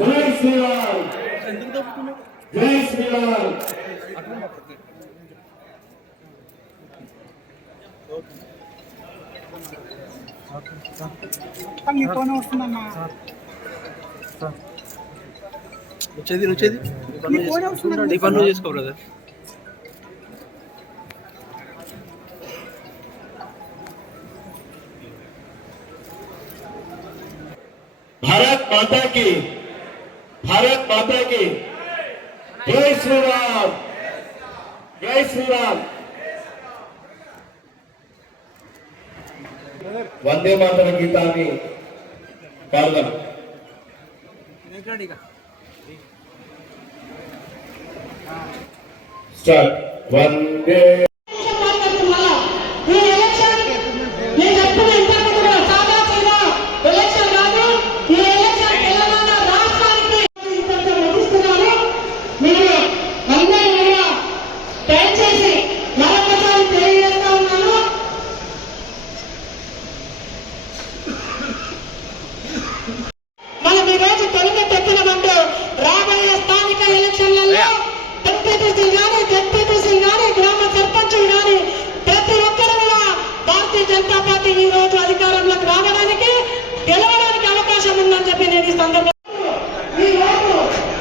జై శ్రీరామ్ జై శ్రీరామ్ నీ ఫోన్ వస్తుందమ్మా వచ్చేది వచ్చేది నీ పనులు చేసుకో బ్రదర్ भारत माता की भारत माता की जय श्री राम जय श्री राम వందే మాతర గీతాన్ని పాడదాం స్టార్ట్ వందే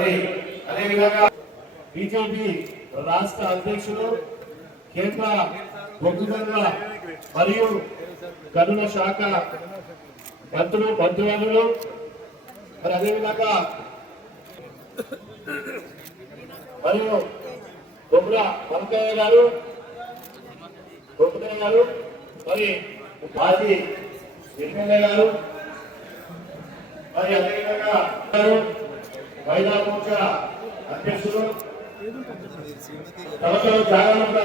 మరి అదేవిధంగా బీజేపీ రాష్ట్ర అధ్యక్షులు కేంద్ర బొగ్గుగనుల మరియు గనుల శాఖ మంత్రులు మంత్రివర్యులు. మరి అదేవిధంగా మరియు బొమ్మల వెంకయ్య గారు బొగ్గుల గారు మరి మాజీ ఎమ్మెల్యే గారు మరి అదేవిధంగా మహిళా మోర్చా అధ్యక్షులు సంవత్సరం జాగ్రత్త